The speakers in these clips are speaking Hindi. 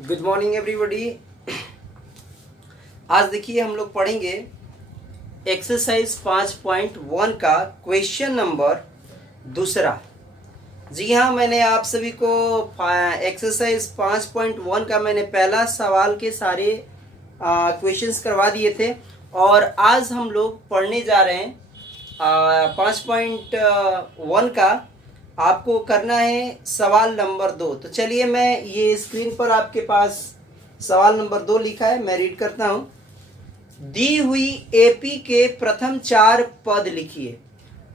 Good morning everybody. आज देखिए हम लोग पढ़ेंगे एक्सरसाइज 5.1 का क्वेश्चन नंबर दूसरा। जी हाँ, मैंने आप सभी को एक्सरसाइज 5.1 का मैंने पहला सवाल के सारे क्वेश्चंस करवा दिए थे और आज हम लोग पढ़ने जा रहे हैं 5.1 का। आपको करना है सवाल नंबर 2। तो चलिए, मैं ये स्क्रीन पर आपके पास सवाल नंबर 2 लिखा है, मैं रीड करता हूं। दी हुई एपी के प्रथम 4 पद लिखिए।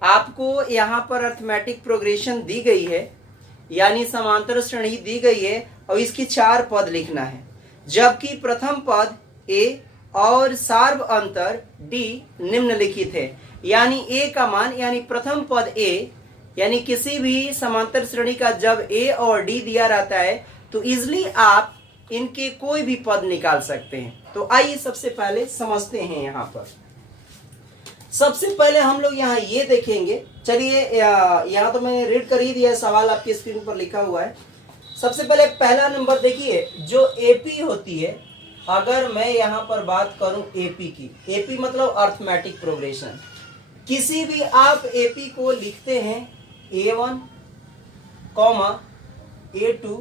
आपको यहाँ पर अर्थमेटिक प्रोग्रेशन दी गई है, यानी समांतर श्रेणी दी गई है और इसकी 4 पद लिखना है, जबकि प्रथम पद ए और सार्व अंतर डी निम्नलिखित है। यानी ए का मान, यानी प्रथम पद ए, यानी किसी भी समांतर श्रेणी का जब ए और डी दिया रहता है तो इजिली आप इनके कोई भी पद निकाल सकते हैं। तो आइए सबसे पहले समझते हैं। यहाँ पर सबसे पहले हम लोग यहाँ ये देखेंगे। चलिए, यहाँ तो मैंने रीड कर ही दिया है, सवाल आपकी स्क्रीन पर लिखा हुआ है। सबसे पहले पहला नंबर देखिए, जो एपी होती है, अगर मैं यहाँ पर बात करूं एपी की, एपी मतलब अर्थमेटिक प्रोग्रेशन। किसी भी आप एपी को लिखते हैं A1, A2,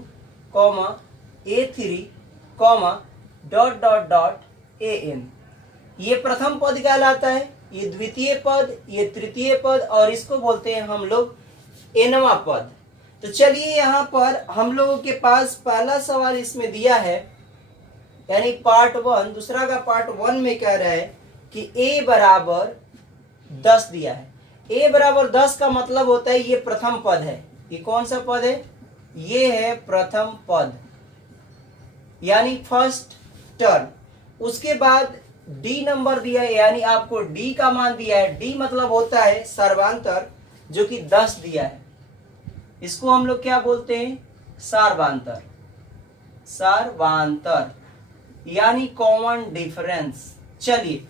A3, dot dot dot AN। ये प्रथम पद कहलाता है, ये द्वितीय पद, ये तृतीय पद और इसको बोलते हैं हम लोग nवां पद। तो चलिए, यहाँ पर हम लोगों के पास पहला सवाल इसमें दिया है, यानी पार्ट 1, दूसरा का पार्ट 1 में कह रहा है कि a बराबर 10 दिया है। a बराबर 10 का मतलब होता है ये प्रथम पद है। ये कौन सा पद है? ये है प्रथम पद, यानी फर्स्ट टर्म। उसके बाद d नंबर दिया है, यानी आपको d का मान दिया है। d मतलब होता है सर्वांतर, जो कि 10 दिया है। इसको हम लोग क्या बोलते हैं? सार्वांतर। सार्वांतर यानी कॉमन डिफरेंस। चलिए,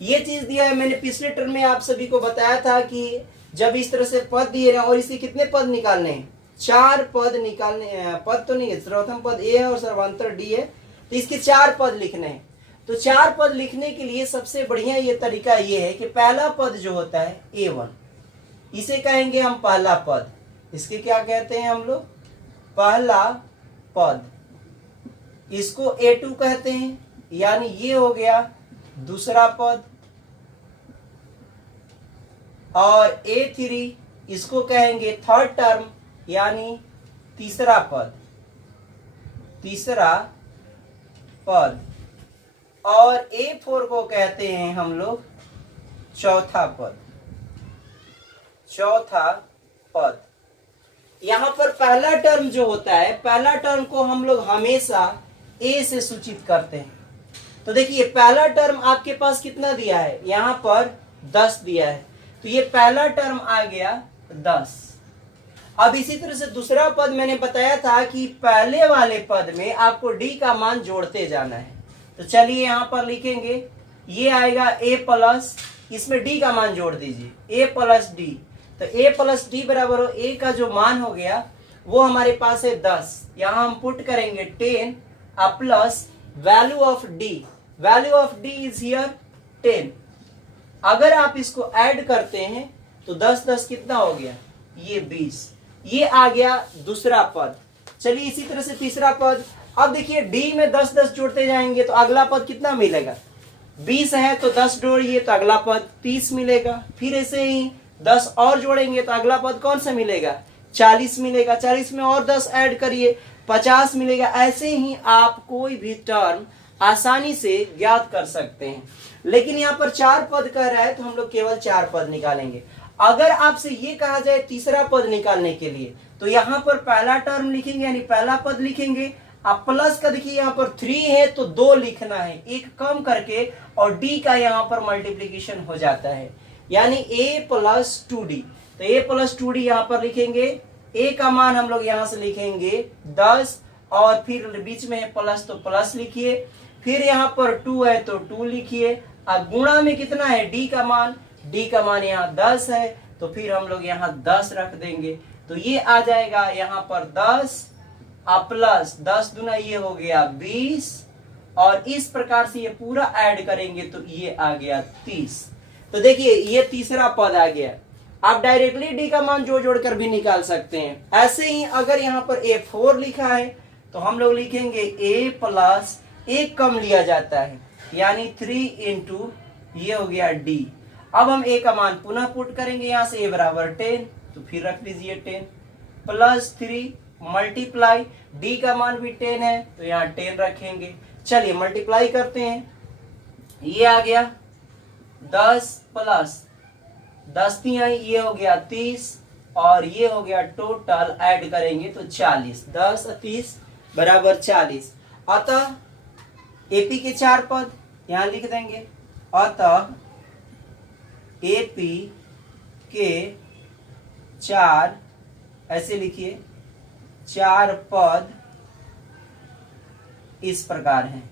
ये चीज दिया है। मैंने पिछले टर्म में आप सभी को बताया था कि जब इस तरह से पद दिए हैं और इसके कितने पद निकालने हैं? 4 पद निकालने। पद तो नहीं है, सर्वप्रथम पद ए है और सर्वांतर डी है, तो इसके 4 पद लिखने हैं। तो 4 पद लिखने के लिए सबसे बढ़िया ये तरीका ये है कि पहला पद जो होता है A1, इसे कहेंगे हम पहला पद। इसके क्या कहते हैं हम लोग? पहला पद। इसको A2 कहते हैं, यानी ये हो गया दूसरा पद। और A3 इसको कहेंगे थर्ड टर्म, यानी तीसरा पद। तीसरा पद। और A4 को कहते हैं हम लोग चौथा पद। चौथा पद। यहां पर पहला टर्म जो होता है, पहला टर्म को हम लोग हमेशा A से सूचित करते हैं। तो देखिए, पहला टर्म आपके पास कितना दिया है? यहां पर 10 दिया है, तो ये पहला टर्म आ गया 10। अब इसी तरह से दूसरा पद मैंने बताया था कि पहले वाले पद में आपको d का मान जोड़ते जाना है। तो चलिए, यहां पर लिखेंगे, ये आएगा a प्लस, इसमें d का मान जोड़ दीजिए, a प्लस डी। तो a प्लस डी बराबर a का जो मान हो गया वो हमारे पास है 10। यहां हम पुट करेंगे 10 plus value of d। Value of d is here 10। अगर आप इसको ऐड करते हैं तो 10 10 कितना हो गया? ये 20। ये आ गया दूसरा पद। चलिए, इसी तरह से तीसरा पद। अब देखिए, d में 10 10 जोड़ते जाएंगे तो अगला पद कितना मिलेगा? 20 है तो 10 जोड़िए तो अगला पद 30 मिलेगा। फिर ऐसे ही 10 और जोड़ेंगे तो अगला पद कौन सा मिलेगा? 40 मिलेगा। 40 में और 10 ऐड करिए, 50 मिलेगा। ऐसे ही आप कोई भी टर्म आसानी से ज्ञात कर सकते हैं। लेकिन यहाँ पर 4 पद कह रहा है तो हम लोग केवल 4 पद निकालेंगे। अगर आपसे ये कहा जाए तीसरा पद निकालने के लिए, तो यहाँ पर पहला टर्म लिखेंगे, यानी पहला पद लिखेंगे। अब प्लस का देखिए, यहाँ पर 3 है तो 2 लिखना है, एक कम करके, और d का यहाँ पर मल्टीप्लीकेशन हो जाता है, यानी a प्लस 2d। तो a प्लस 2d यहाँ पर लिखेंगे। a का मान हम लोग यहाँ से लिखेंगे 10, और फिर बीच में है प्लस तो प्लस लिखिए। फिर यहाँ पर 2 है तो 2 लिखिए। अब गुणा में कितना है? d का मान। d का मान यहाँ 10 है, तो फिर हम लोग यहाँ 10 रख देंगे। तो ये आ जाएगा यहाँ पर 10 प्लस 10 दूना ये हो गया 20, और इस प्रकार से ये पूरा ऐड करेंगे तो ये आ गया 30। तो देखिए ये तीसरा पद आ गया। आप डायरेक्टली डी का मान जोड़ जोड़ कर भी निकाल सकते हैं। ऐसे ही अगर यहाँ पर A4 लिखा है तो हम लोग लिखेंगे A प्लस एक कम लिया जाता है, यानी 3 इंटू ये हो गया D। अब हम A का मान पुनः पुट करेंगे, यहाँ से A बराबर 10, तो फिर रख लीजिए 10 प्लस 3 मल्टीप्लाई D का मान भी 10 है तो यहाँ 10 रखेंगे। चलिए मल्टीप्लाई करते हैं, ये आ गया 10 प्लस 10 आई, ये हो गया 30, और ये हो गया टोटल ऐड करेंगे तो 40। 10 और 30 बराबर 40। अतः एपी के 4 पद यहां लिख देंगे। अतः एपी के 4, ऐसे लिखिए, 4 पद इस प्रकार हैं,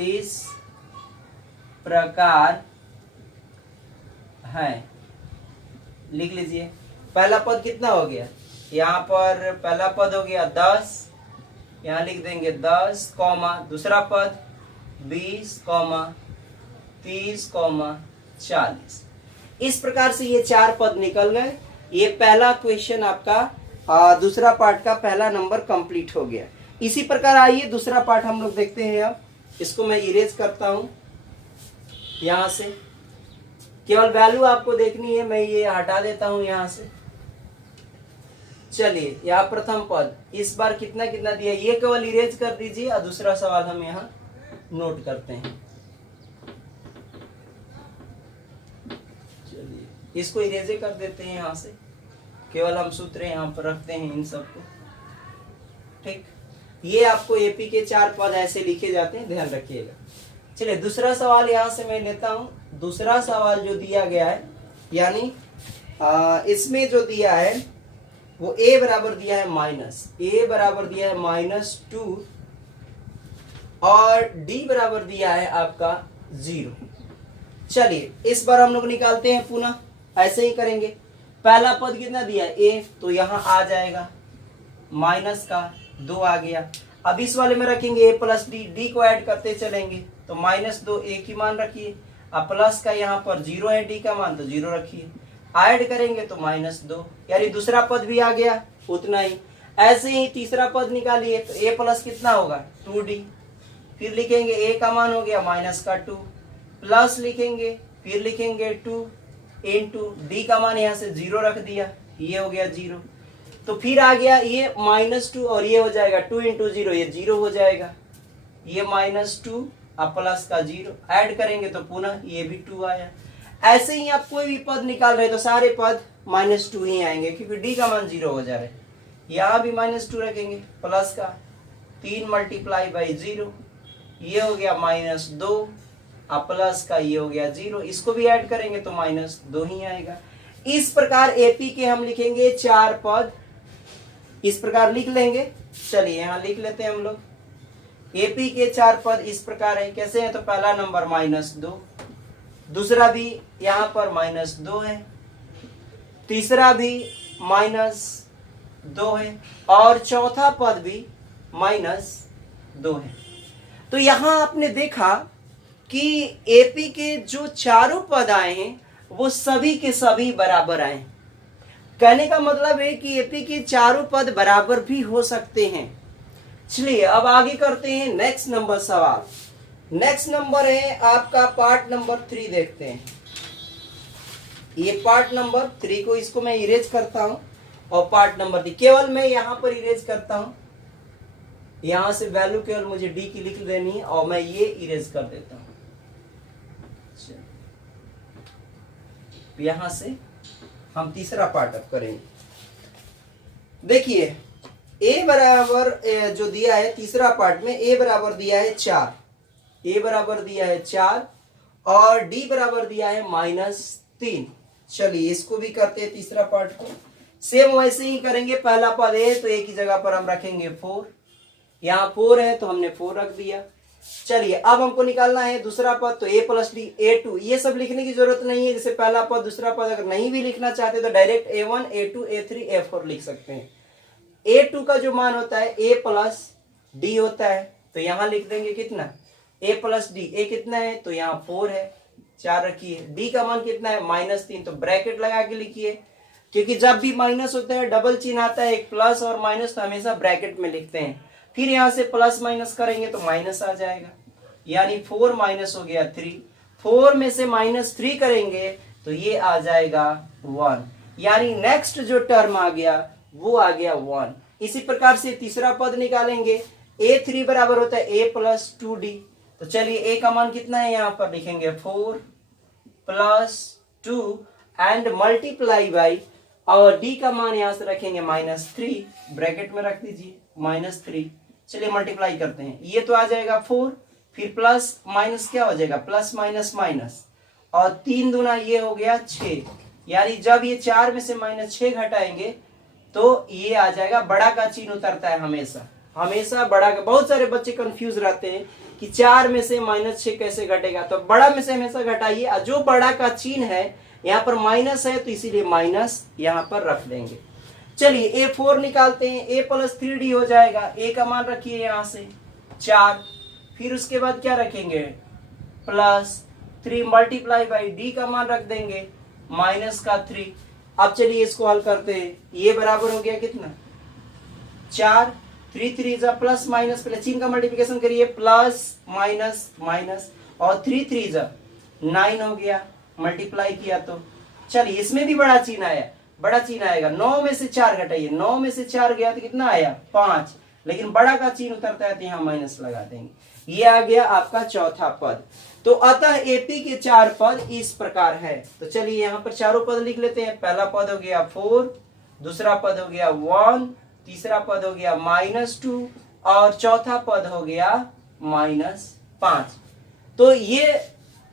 इस प्रकार है। लिख लीजिए। पहला पद कितना हो गया, यहाँ पर पहला पद हो गया 10, यहाँ लिख देंगे 10 कॉमा, दूसरा पद 20 कॉमा 30 कॉमा 40। इस प्रकार से ये 4 पद निकल गए। ये पहला क्वेश्चन आपका दूसरा पार्ट का पहला नंबर कंप्लीट हो गया। इसी प्रकार आइए दूसरा पार्ट हम लोग देखते हैं। अब इसको मैं इरेज करता हूं, यहां से केवल वैल्यू आपको देखनी है, मैं ये हटा देता हूं यहां से। चलिए यहाँ प्रथम पद इस बार कितना कितना दिया, ये केवल इरेज कर दीजिए और दूसरा सवाल हम यहाँ नोट करते हैं। चलिए इसको इरेज कर देते हैं यहाँ से, केवल हम सूत्र यहाँ पर रखते हैं इन सबको। ठीक, ये आपको एपी के 4 पद ऐसे लिखे जाते हैं, ध्यान रखिएगा। चलिए दूसरा सवाल यहाँ से मैं लेता हूँ। दूसरा सवाल जो दिया गया है, यानी इसमें जो दिया है वो a बराबर दिया है -a बराबर दिया है -2 और d बराबर दिया है आपका 0। चलिए इस बार हम लोग निकालते हैं, पुनः ऐसे ही करेंगे। पहला पद कितना दिया है a, तो यहाँ आ जाएगा माइनस का 2 आ गया। अब इस वाले में रखेंगे a प्लस d को ऐड करते चलेंगे तो -2 a की मान रखिए, अब प्लस का यहाँ पर 0 है d का मान तो 0 रखिए, ऐड करेंगे तो -2, यानी दूसरा पद भी आ गया उतना ही। ऐसे ही तीसरा पद निकालिए तो a प्लस कितना होगा 2d, फिर लिखेंगे a का मान हो गया -2, प्लस लिखेंगे, फिर लिखेंगे 2 इंटू d का मान यहाँ से 0 रख दिया, ये हो गया 0। तो फिर आ गया ये -2 और ये हो जाएगा 2 इंटू 0, ये 0 हो जाएगा, ये -2 अब प्लस का 0 ऐड करेंगे तो पुनः ये भी 2 आया। ऐसे ही आप कोई भी पद निकाल रहे तो सारे पद -2 ही आएंगे, क्योंकि d का मान 0 हो जा रहा है। यहाँ भी -2 रखेंगे, प्लस का 3 मल्टीप्लाई बाई 0, ये हो गया -2, अब प्लस का ये हो गया 0, इसको भी ऐड करेंगे तो -2 ही आएगा। इस प्रकार एपी के हम लिखेंगे 4 पद, इस प्रकार लिख लेंगे। चलिए यहाँ लिख लेते हैं हम लोग। एपी के 4 पद इस प्रकार है, कैसे है, तो पहला नंबर -2, दूसरा भी यहाँ पर -2 है, तीसरा भी -2 है, और चौथा पद भी -2 है। तो यहाँ आपने देखा कि एपी के जो चारों पद आए हैं वो सभी के सभी बराबर आए। कहने का मतलब है कि एपी के चारों पद बराबर भी हो सकते हैं। चलिए अब आगे करते हैं नेक्स्ट नंबर सवाल। नेक्स्ट नंबर है आपका पार्ट नंबर 3, देखते हैं। ये पार्ट नंबर 3 को इसको मैं इरेज करता हूं, और पार्ट नंबर 3 केवल मैं यहां पर इरेज करता हूं, यहां से वैल्यू केवल मुझे डी की लिख देनी है और मैं ये इरेज कर देता हूं। यहां से हम तीसरा पार्ट अब करेंगे। देखिए a बराबर जो दिया है तीसरा पार्ट में, a बराबर दिया है 4, a बराबर दिया है 4 और d बराबर दिया है -3। चलिए इसको भी करते हैं तीसरा पार्ट को। सेम वैसे ही करेंगे, पहला पद a तो a की जगह पर हम रखेंगे 4, यहाँ 4 है तो हमने 4 रख दिया। चलिए अब हमको निकालना है दूसरा पद, तो a प्लस डी a2, ये सब लिखने की जरूरत नहीं है। जैसे पहला पद दूसरा पद अगर नहीं भी लिखना चाहते तो direct a1 a2 a3 a4 लिख सकते हैं। A2 का जो मान होता है A प्लस डी होता है, तो यहां लिख देंगे कितना A प्लस डी। A कितना है तो यहाँ 4 है, 4 रखिए। डी का मान कितना है -3, तो ब्रैकेट लगा के लिखिए, क्योंकि जब भी माइनस होता है डबल चिन्ह आता है, एक प्लस और माइनस, तो हमेशा ब्रैकेट में लिखते हैं। फिर यहां से प्लस माइनस करेंगे तो माइनस आ जाएगा, यानी 4 माइनस हो गया 3। 4 में से -3 करेंगे तो ये आ जाएगा 1, यानी नेक्स्ट जो टर्म आ गया वो आ गया 1। इसी प्रकार से तीसरा पद निकालेंगे। A3 बराबर होता है A प्लस 2D। तो चलिए A का मान कितना है, यहाँ पर लिखेंगे 4 प्लस 2 एंड मल्टीप्लाई बाई, और D का मान यहां से रखेंगे -3, ब्रैकेट में रख दीजिए -3। चलिए मल्टीप्लाई करते हैं, ये तो आ जाएगा 4, फिर प्लस माइनस क्या हो जाएगा प्लस माइनस माइनस, और 3 दूना ये हो गया 6, यानी जब ये 4 में से -6 घटाएंगे तो ये आ जाएगा, बड़ा का चिन्ह उतरता है हमेशा, हमेशा बड़ा का। बहुत सारे बच्चे कंफ्यूज रहते हैं कि 4 में से -6 कैसे घटेगा, तो बड़ा में से हमेशा घटाइए, जो बड़ा का चिन्ह है यहाँ पर माइनस है तो इसीलिए माइनस यहाँ पर रख देंगे। चलिए A4 निकालते हैं, A प्लस 3D हो जाएगा। A का मान रखिए यहाँ से 4, फिर उसके बाद क्या रखेंगे +3 मल्टीप्लाई बाई D का मान रख देंगे -3। अब चलिए इसको हल करते हैं, ये बराबर हो गया कितना 4, 3 3 जा प्लस माइनस, पहले चिन्ह का मल्टीप्लिकेशन करिए, प्लस माइनस माइनस, और 3 3 जा 9 हो गया, मल्टीप्लाई किया तो चलिए इसमें भी बड़ा चिन्ह आया, बड़ा चिन्ह आएगा। 9 में से 4 घटाइए, 9 में से 4 गया तो कितना आया 5, लेकिन बड़ा का चिन्ह उतरता है तो यहाँ माइनस लगा देंगे। ये आ गया आपका चौथा पद। तो अतः एपी के 4 पद इस प्रकार है। तो चलिए यहाँ पर चारों पद लिख लेते हैं। पहला पद हो गया 4, दूसरा पद हो गया 1, तीसरा पद हो गया -2, और चौथा पद हो गया -5। तो ये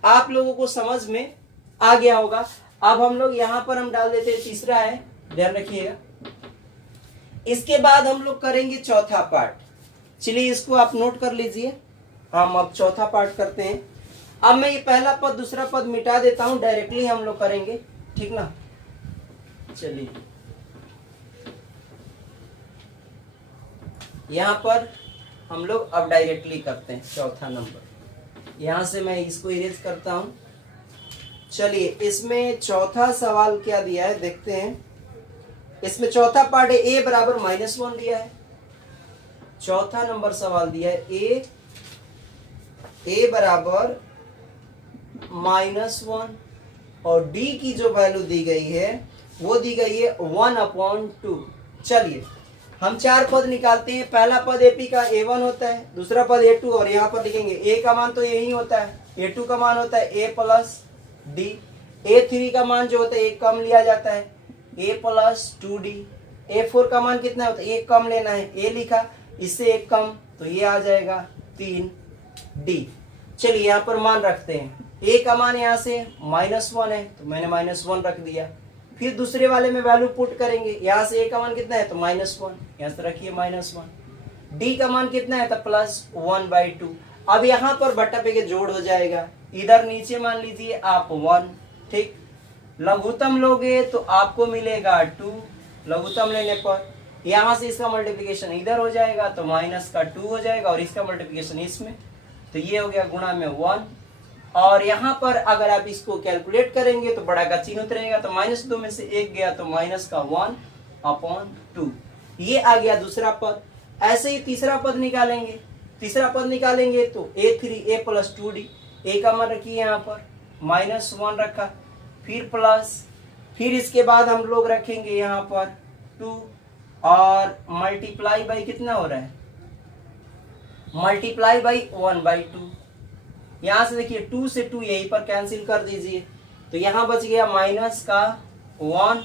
आप लोगों को समझ में आ गया होगा। अब हम लोग यहां पर हम डाल देते हैं, तीसरा है, ध्यान रखिएगा। इसके बाद हम लोग करेंगे चौथा पार्ट। चलिए इसको आप नोट कर लीजिए, हम अब चौथा पार्ट करते हैं। अब मैं ये पहला पद दूसरा पद मिटा देता हूं, डायरेक्टली हम लोग करेंगे, ठीक ना। चलिए यहां पर हम लोग अब डायरेक्टली करते हैं चौथा नंबर। यहां से मैं इसको इरेज करता हूं। चलिए इसमें चौथा सवाल क्या दिया है देखते हैं। इसमें चौथा पार्ट है A बराबर -1 दिया है। चौथा नंबर सवाल दिया है A बराबर -1, और D की जो वैल्यू दी गई है वो दी गई है 1/2। चलिए हम 4 पद निकालते हैं। पहला पद AP का A1 होता है, दूसरा पद A2, और यहाँ पर लिखेंगे A का मान तो यही होता है, A2 का मान होता है A प्लस D, A3 का मान जो होता है एक कम लिया जाता है A प्लस 2D, A4 का मान कितना होता है एक कम लेना है, A लिखा, इससे एक कम, तो ये आ जाएगा 3D। चलिए यहाँ पर मान रखते हैं। A का मान यहाँ से -1 है तो मैंने -1 रख दिया। फिर दूसरे वाले में वैल्यू पुट करेंगे, यहाँ से A का मान कितना है तो -1, यहाँ से रखिए -1। D का मान कितना है तो +1/2। अब यहाँ पर बट्टा पे के जोड़ हो जाएगा, इधर नीचे मान लीजिए आप 1, ठीक। लघुत्तम लोगे तो आपको मिलेगा 2, लघुत्तम लेने पर यहाँ से इसका मल्टीप्लिकेशन इधर हो जाएगा तो -2 हो जाएगा, और इसका मल्टीप्लिकेशन इसमें, तो ये हो गया गुणा में 1। और यहाँ पर अगर आप इसको कैलकुलेट करेंगे तो बड़ा का चिन्ह उतरेगा, तो -2 में से 1 गया तो -1/2। ये आ गया दूसरा पद। ऐसे ही तीसरा पद निकालेंगे। तीसरा पद निकालेंगे तो A3 A plus 2D, A का मान रखिए यहाँ पर -1 रखा, फिर प्लस, फिर इसके बाद हम लोग रखेंगे यहाँ पर 2, और मल्टीप्लाई बाई कितना हो रहा है मल्टीप्लाई बाई 1/2। यहाँ से देखिए 2 से 2 यहीं पर कैंसिल कर दीजिए, तो यहाँ बच गया -1,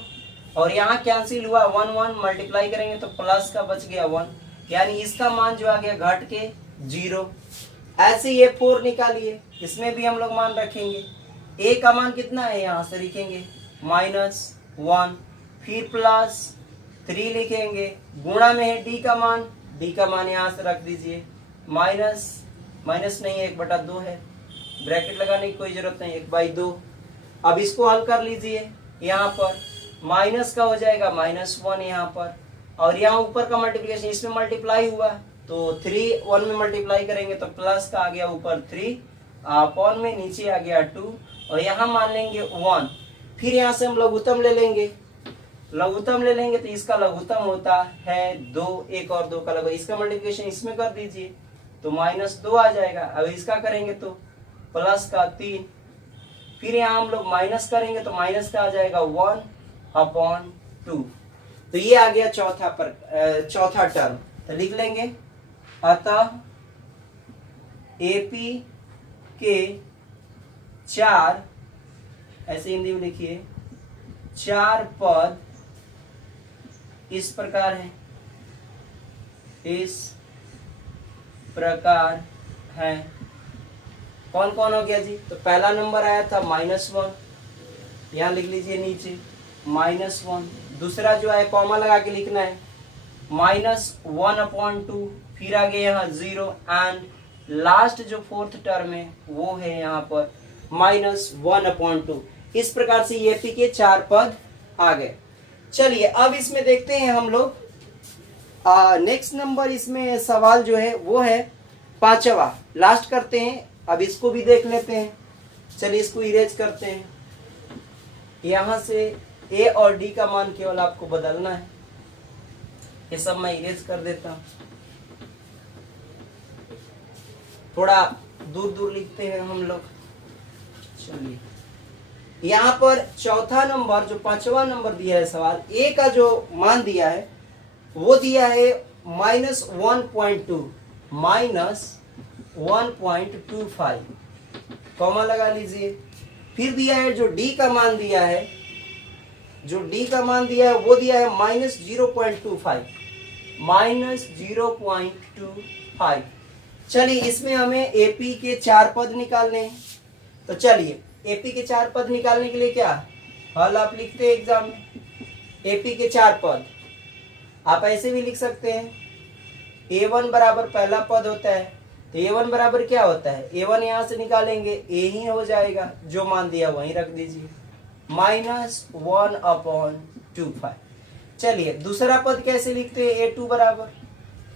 और यहाँ कैंसिल हुआ 1 1, मल्टीप्लाई करेंगे तो प्लस का बच गया 1, यानी इसका मान जो आ गया घट के 0। ऐसे ये 4 निकालिए, इसमें भी हम लोग मान रखेंगे। A का मान कितना है यहाँ से लिखेंगे -1, फिर +3 लिखेंगे, गुणा में है D का मान, D का मान यहाँ से रख दीजिए, माइनस नहीं है 1/2 है, ब्रैकेट लगाने की कोई जरूरत नहीं, 1/2। अब इसको हल कर लीजिए, यहाँ पर माइनस का हो जाएगा -1 यहाँ पर, और यहाँ ऊपर का मल्टीप्लिकेशन इसमें मल्टीप्लाई हुआ, तो 3 1 में मल्टीप्लाई करेंगे तो प्लस का आ गया ऊपर 3 अपॉन में नीचे आ गया 2 और यहाँ मान लेंगे 1। फिर यहाँ से हम लघुत्तम ले लेंगे, लघुत्तम ले लेंगे तो इसका लघुत्तम होता है 2, 1 और 2 का लघुत्तम, इसका मल्टीप्लिकेशन इसमें कर दीजिए तो -2 आ जाएगा। अब इसका करेंगे तो प्लस का 3, फिर यहाँ हम लोग माइनस करेंगे तो माइनस का आ जाएगा 1/2। तो ये आ गया चौथा टर्म। तो लिख लेंगे अतः एपी के 4, ऐसे हिंदी में लिखिए, 4 पद इस प्रकार है, इस प्रकार है। कौन कौन हो गया जी? तो पहला नंबर आया था -1, यहाँ लिख लीजिए नीचे -1। दूसरा जो है कॉमा लगा के लिखना है -1/2, फिर आ गया यहाँ 0 एंड लास्ट जो फोर्थ टर्म है वो है यहाँ पर -1/2। इस प्रकार से ये पी के 4 पद आ गए। चलिए अब इसमें देखते हैं हम लोग नेक्स्ट नंबर, इसमें सवाल जो है वो है 5वां, लास्ट करते हैं। अब इसको भी देख लेते हैं। चलिए इसको इरेज करते हैं। यहां से ए और डी का मान केवल आपको बदलना है, ये सब मैं इरेज कर देता हूं। थोड़ा दूर दूर लिखते हैं हम लोग। चलिए यहाँ पर चौथा नंबर जो 5वां नंबर दिया है सवाल, ए का जो मान दिया है वो दिया है -1.2, -1.25, कॉमा लगा लीजिए। फिर दिया है जो डी का मान दिया है, जो डी का मान दिया है वो दिया है -0.25, -0.25। चलिए इसमें हमें एपी के 4 पद निकालने हैं। तो चलिए एपी के 4 पद निकालने के लिए क्या हल आप लिखते हैं एग्जाम में। एपी के 4 पद आप ऐसे भी लिख सकते हैं, a1 बराबर पहला पद होता है, तो a1 बराबर क्या होता है, a1 यहां से निकालेंगे a ही हो जाएगा, जो मान दिया वहीं रख दीजिए, -1/25। चलिए दूसरा पद कैसे लिखते हैं, a2 बराबर,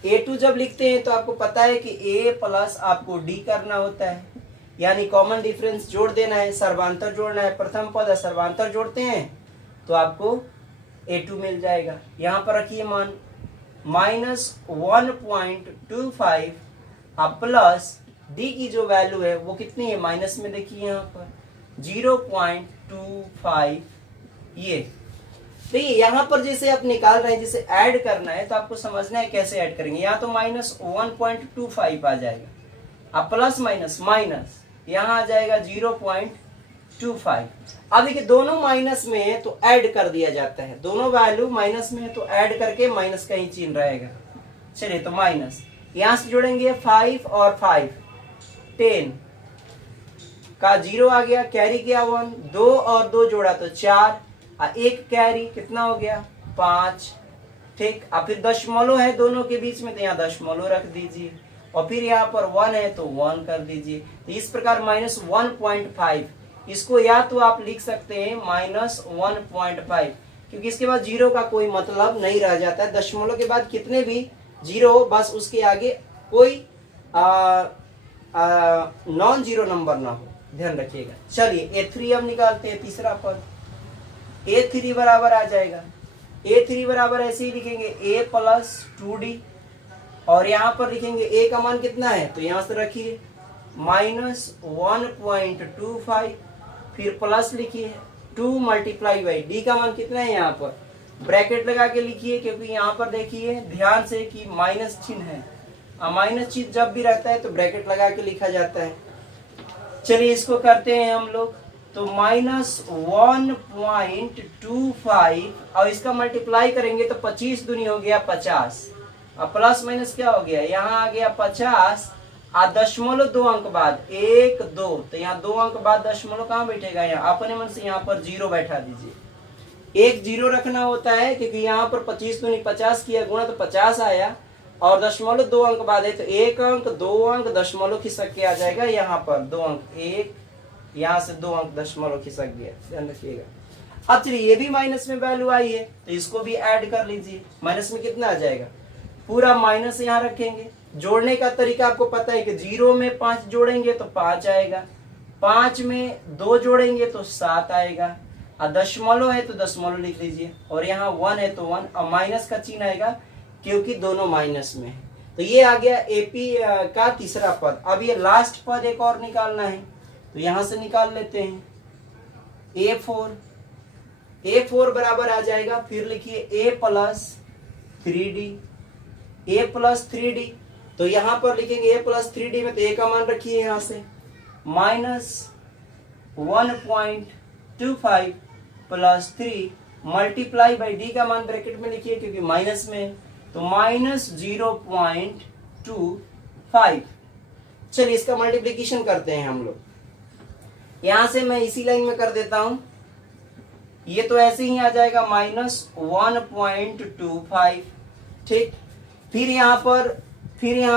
a2 जब लिखते हैं तो आपको पता है कि a प्लस आपको d करना होता है, यानी कॉमन डिफरेंस जोड़ देना है, सर्वांतर जोड़ना है। प्रथम पद है, सर्वांतर जोड़ते हैं तो आपको a2 मिल जाएगा। यहाँ पर रखिए मान -1.25 प्लस d की जो वैल्यू है वो कितनी है, माइनस में देखिए यहाँ पर 0.25। ये देखिए यहाँ पर जैसे आप निकाल रहे हैं, जैसे ऐड करना है तो आपको समझना है कैसे ऐड करेंगे। यहाँ तो -1.25 आ जाएगा, अब प्लस माइनस माइनस यहाँ आ जाएगा 0.25। अब देखिए दोनों माइनस में है तो ऐड कर दिया जाता है, दोनों वैल्यू माइनस में है तो ऐड करके माइनस का ही चिन्ह रहेगा। चलिए तो माइनस यहां से जोड़ेंगे 5 और 5 10 का 0 आ गया, कैरी किया 1, 2 और 2 जोड़ा तो 4, एक कैरी कितना हो गया 5। ठीक, अब फिर दशमलव है दोनों के बीच में तो यहाँ दशमलव रख दीजिए और फिर यहाँ पर 1 है तो 1 कर दीजिए। तो इस प्रकार -1.5, इसको या तो आप लिख सकते हैं -1.5, क्योंकि इसके बाद 0 का कोई मतलब नहीं रह जाता है। दशमलव के बाद कितने भी 0 हो, बस उसके आगे कोई नॉन जीरो नंबर ना हो, ध्यान रखिएगा। चलिए a3 अब निकालते हैं, तीसरा पद a3 बराबर आ जाएगा, a3 बराबर ऐसे ही लिखेंगे a प्लस 2d और यहाँ पर लिखेंगे a का मान कितना है तो यहाँ से रखिए -1.25, फिर प्लस लिखिए 2 मल्टीप्लाई बाई d का मान कितना है, यहाँ पर ब्रैकेट लगा के लिखिए, क्योंकि यहाँ पर देखिए ध्यान से कि माइनस चिन्ह है, माइनस चिन्ह जब भी रहता है तो ब्रैकेट लगा के लिखा जाता है। चलिए इसको करते हैं हम लोग, तो -1.25 और इसका मल्टीप्लाई करेंगे तो 25 दूनी हो गया 50, अब प्लस माइनस क्या हो गया, यहाँ आ गया 50 दशमलव 2 अंक बाद 1 2, तो यहाँ 2 अंक बाद दशमलव कहाँ बैठेगा, यहाँ अपने मन से यहाँ पर 0 बैठा दीजिए। एक 0 रखना होता है क्योंकि यहाँ पर 25 दूनी 50 किया गुणा तो 50 आया और दशमलव 2 अंक बाद है तो 1 अंक 2 अंक दशमलव खिसक के आ जाएगा, यहाँ पर 2 अंक 1, यहाँ से 2 अंक दशमलव खिसक गया, ध्यान रखिएगा। अब चलिए ये भी माइनस में वैल्यू आई है तो इसको भी ऐड कर लीजिए। माइनस में कितना आ जाएगा, पूरा माइनस यहाँ रखेंगे। जोड़ने का तरीका आपको पता है कि 0 में 5 जोड़ेंगे तो 5 आएगा, 5 में 2 जोड़ेंगे तो 7 आएगा, और दशमलव है तो दशमलव लिख लीजिए, और यहाँ 1 है तो 1, और माइनस का चिन्ह आएगा क्योंकि दोनों माइनस में है। तो ये आ गया एपी का तीसरा पद। अब ये लास्ट पद एक और निकालना है तो यहां से निकाल लेते हैं। A4 बराबर आ जाएगा, फिर लिखिए A प्लस 3D, तो यहां पर लिखेंगे A प्लस 3D में तो A का मान रखिए यहां से -1.25 प्लस 3 मल्टीप्लाई बाई D का मान ब्रैकेट में लिखिए क्योंकि माइनस में है, तो -0.25। चलिए इसका मल्टीप्लिकेशन करते हैं हम लोग। यहां से मैं इसी लाइन में कर देता हूं, ये तो ऐसे ही आ जाएगा -1.25। ठीक, फिर यहाँ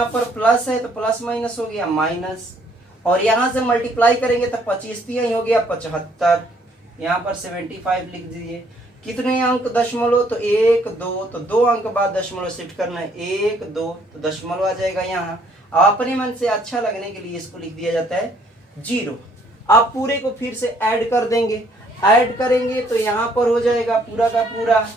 पर प्लस है तो प्लस माइनस हो गया माइनस, और यहां से मल्टीप्लाई करेंगे तो 25 ही हो गया 75, यहाँ पर 75 लिख दीजिए। कितने अंक दशमलव, तो 1 2, तो 2 अंक बाद दशमलव शिफ्ट करना है, 1 2 तो दशमलव आ जाएगा यहाँ। अपने मन से अच्छा लगने के लिए इसको लिख दिया जाता है 0। आप पूरे को फिर से ऐड कर देंगे, ऐड करेंगे तो यहाँ पर हो जाएगा पूरा का पूरा,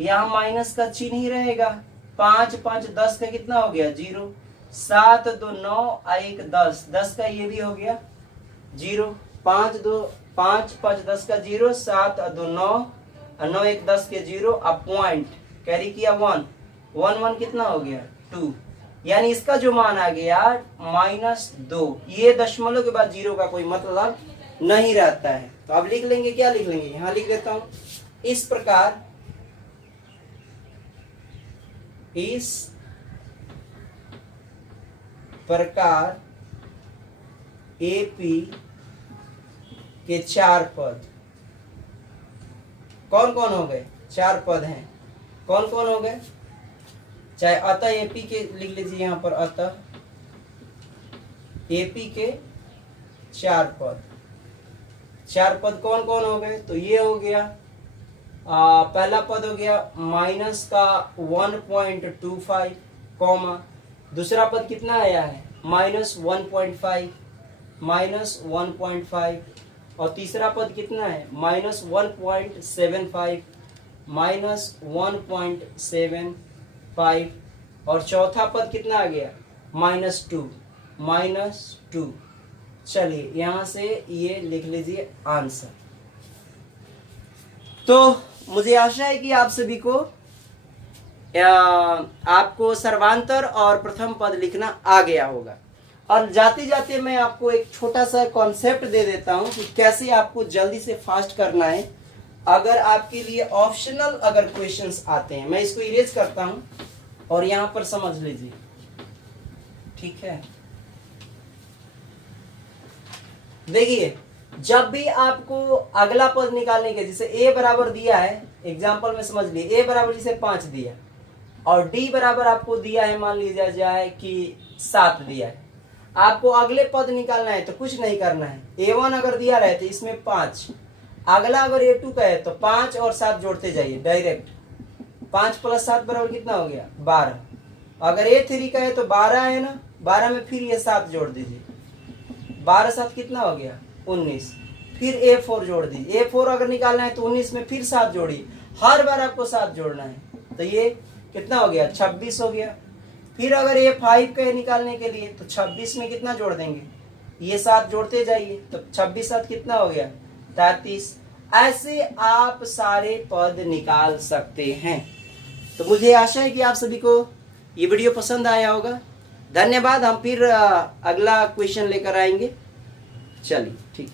यहाँ माइनस का चिन्ह ही रहेगा। 5 5 10 का कितना हो गया 0, 7 2 9 1 10, 10 का ये भी हो गया 0, 5 5 10 का 0, 7 2 9 9 1 10 के 0, अब पॉइंट कैरी किया 1 1 कितना हो गया 2, यानी इसका जो मान आ गया -2। ये दशमलव के बाद 0 का कोई मतलब नहीं रहता है। तो अब लिख लेंगे, क्या लिख लेंगे, यहां लिख देता हूं इस प्रकार एपी के 4 पद कौन कौन हो गए, 4 पद हैं, कौन कौन हो गए, चाहे अतः एपी के लिख लीजिए यहाँ पर, अतः एपी के 4 पद कौन कौन हो गए, तो ये हो गया पहला पद हो गया माइनस का 1.25 कॉमा, दूसरा पद कितना आया है -1.5 और तीसरा पद कितना है -1.75 और चौथा पद कितना आ गया -2। चलिए यहां से ये लिख लीजिए आंसर। तो मुझे आशा है कि आप सभी को आपको सर्वांतर और प्रथम पद लिखना आ गया होगा। और जाते जाते मैं आपको एक छोटा सा कॉन्सेप्ट दे देता हूं कि कैसे आपको जल्दी से फास्ट करना है। अगर आपके लिए ऑप्शनल अगर क्वेश्चंस आते हैं, मैं इसको इरेज करता हूं और यहां पर समझ लीजिए, ठीक है। देखिए जब भी आपको अगला पद निकालने के, जैसे a बराबर दिया है, एग्जांपल में समझ लिए, a बराबर जिसे 5 दिया और d बराबर आपको दिया है, मान लीजिए जाए कि 7 दिया है, आपको अगले पद निकालना है तो कुछ नहीं करना है। a1 अगर दिया रहे तो इसमें 5, अगला अगर a2 का है तो 5 और 7 जोड़ते जाइए डायरेक्ट। 5 + 7 बराबर कितना हो गया 12। अगर a3 का है तो 12 है ना, 12 में फिर ये 7 जोड़ दीजिए, 12 7 कितना हो गया 19। फिर a4 जोड़ दीजिए, a4 अगर निकालना है तो 19 में फिर 7 जोड़िए, हर बार आपको 7 जोड़ना है, तो ये कितना हो गया 26 हो गया। फिर अगर a5 का निकालने के लिए तो 26 में कितना जोड़ देंगे, ये 7 जोड़ते जाइए, तो 26 7 कितना हो गया 33। ऐसे आप सारे पद निकाल सकते हैं। तो मुझे आशा है कि आप सभी को ये वीडियो पसंद आया होगा। धन्यवाद। हम फिर अगला क्वेश्चन लेकर आएंगे। चलिए ठीक।